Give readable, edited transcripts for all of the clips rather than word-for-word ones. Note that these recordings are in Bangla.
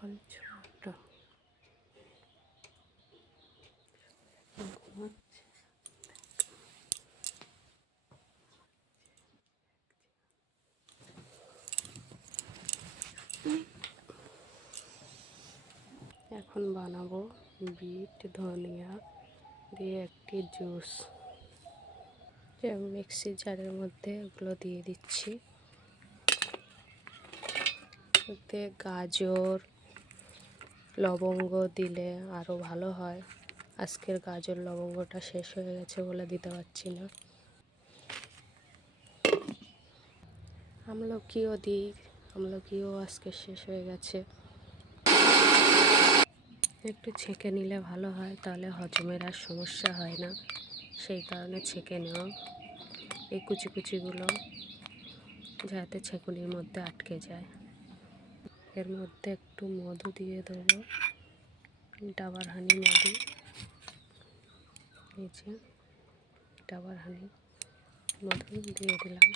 সকাল 6টা। এখন বানাবো বিট ধনিয়া দিয়ে একটি জুস। মিক্সি জারের মধ্যে ওগুলো দিয়ে দিচ্ছি। এতে গাজর লবঙ্গ দিলে আরও ভালো হয়। আজকের গাজর লবঙ্গটা শেষ হয়ে গেছে বলে দিতে পারছি না। আমলকিও দিই, আমলকিও আজকে শেষ হয়ে গেছে। একটু ছেঁকে নিলে ভালো হয়, তাহলে হজমের আর সমস্যা হয় না। সেই কারণে ছেঁকে নেওয়া। এই কুচি কুচিগুলো যাতে ছেঁকুনির মধ্যে আটকে যায়। এর মধ্যে একটু মধু দিয়ে দেবো, ডাবার হানি মধু। এই যে ডাবার হানি মধু দিয়ে দিলাম।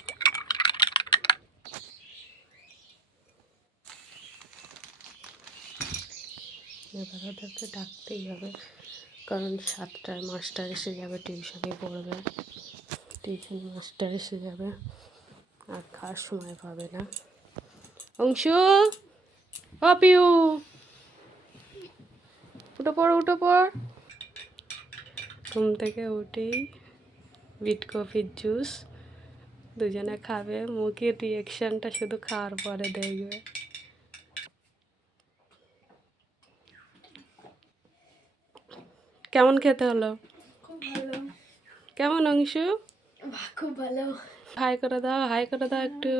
এবার ওদেরকে ডাকতেই হবে, কারণ 7টায় মাস্টার এসে যাবে, টিউশনে পড়বে। টিউশন মাস্টার এসে যাবে, আর খাওয়ার সময় পাবে না। অংশু, ও পিউ, উঠে পড় উঠে পড়। ঘুম থেকে উঠেই বিট কফির জুস দুজনে খাবে। মুখের রিয়েকশনটা শুধু খাওয়ার পরে দেখবে। কেমন খেতে হলো? খুব ভালো। কেমন অংশু? খুব ভালো। হাই করে দাও, হাই করে দাও একটু।